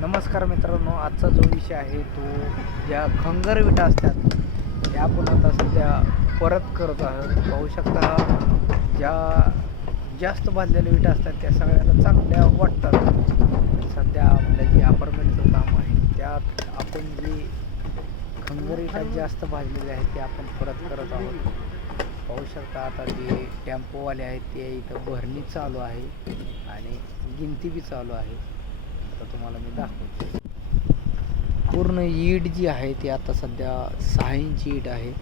नमस्कार मित्रांनो आजचा जो विषय आहे तो ज्या खंगर विटा असतात त्या आपण आता सध्या परत करत आहोत. पाहू शकता ज्या जास्त भाजलेल्या विटा असतात त्या सगळ्याला चांगल्या वाटतात. सध्या आपल्या जे अपार्टमेंटचं काम आहे त्यात आपण जे खंगर विटा जास्त भाजलेल्या आहेत ते आपण परत करत आहोत. पाहू शकता आता जे टेम्पोवाले आहेत ते इथं भरणी चालू आहे आणि गिनती बी चालू आहे. आता तुम्हाला मी दाखवतो. पूर्ण ईट जी आहे ती आता सध्या सहा इंच ईट आहे.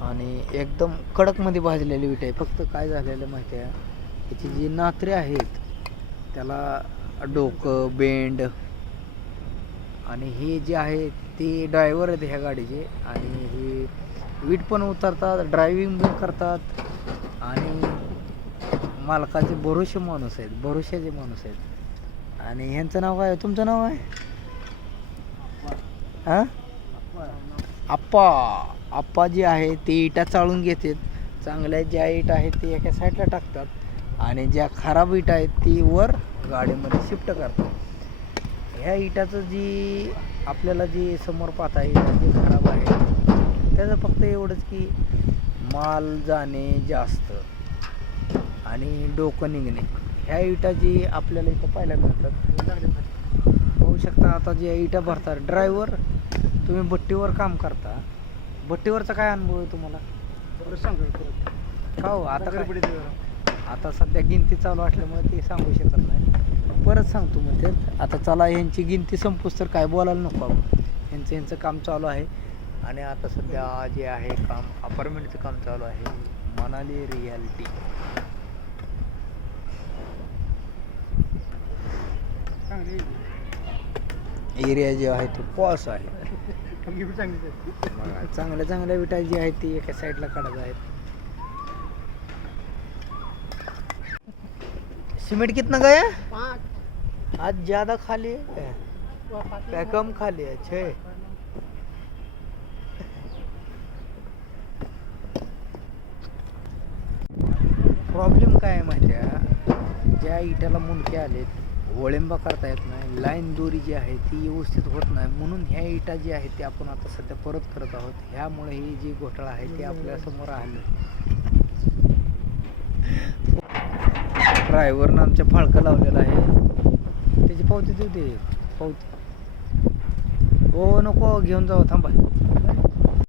आणि एकदम कडकमध्ये भाजलेली वीट आहे. फक्त काय झालेलं माहिती आहे? त्याची जी नात्रे आहेत त्याला डोकं बेंड आणि हे जे आहे ते ड्रायव्हर आहेत ह्या गाडीचे. आणि हे वीट पण उतरतात ड्रायव्हिंग पण करतात. आणि मालकाचे भरोसे माणूस आहेत भरोशाचे माणूस आहेत. आणि ह्यांचं नाव काय? तुमचं नाव आहे हां? आप्पा. आप्पा जे आहे ते इटा चाळून घेतात. चांगल्या ज्या इट आहेत ते एका साईडला टाकतात. आणि ज्या खराब इटा आहेत ती वर गाडीमध्ये शिफ्ट करतात. ह्या इटाचं जी आपल्याला जी समोर पाहता आहे जे खराब आहे त्याचं फक्त एवढंच की माल जाणे जास्त आणि डोकं निघणे. ह्या इटा जी आपल्याला इथं पाहायला मिळतात. पाहू शकता आता जे इटा भरतात. ड्रायव्हर तुम्ही भट्टीवर काम करता. भट्टीवरचा काय अनुभव आहे तुम्हाला? का हो? आता काय? आता सध्या गिनती चालू असल्यामुळे ते सांगू शकत नाही. परत सांगतो मग ते. आता चला यांची गिनती संपूस तर काय बोलायला नको आपण. यांचं यांचं काम चालू आहे. आणि आता सध्या जे आहे काम अपार्टमेंटचं काम चालू आहे. मनाली रियालिटी एरिया जे आहे तो पॉस आहे. चांगल्या चांगल्या विटा जी आहेत ती एका साईडला काढत आहेत. सिमेंट कितना गया? आज ज्यादा खाली है क्या? कम खाली है छः. प्रॉब्लेम काय आहे आहे ज्या इटाला मुंडके आलेत ओळिंबा करता येत नाही लाईन दोरी जी आहे ती व्यवस्थित होत नाही. म्हणून ह्या इटा जी आहेत ते आपण आता सध्या परत करत आहोत. ह्यामुळे ही जी घोटाळा आहे ते आपल्यासमोर आले. ड्रायव्हरनं आमच्या फाळकं लावलेलं आहे. त्याची पावती देऊ दे पावती. हो नको घेऊन जाऊ थांबा.